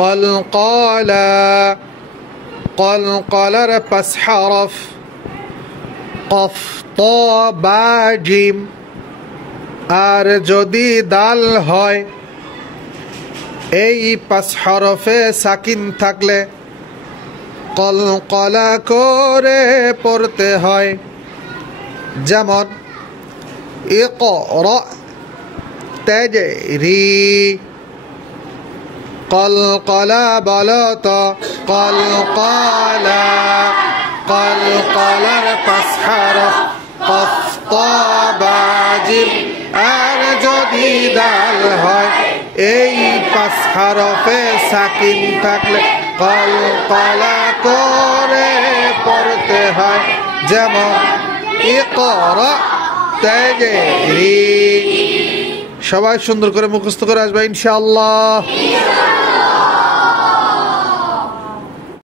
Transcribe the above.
কলকলা, কলকলার পাঁচ হরফ, কফ ত বা জিম। আর যদি দাল হয়, এই পাঁচ হরফে সাকিন থাকলে কলকলা করে পড়তে হয়। যেমন ইকরা তাজরি, কলকলা বলো তো কলকলা। কলকলার পাঁচ হরফ, কফ ত বা জিম। আর যদি দাল হয়, এই পাঁচ হরফে সাকিন থাকলে কলকলা করে পড়তে হয়। যেমন ইকরা তাজরি। সবাই সুন্দর করে মুখস্থ করে আসবে ইনশাআল্লাহ।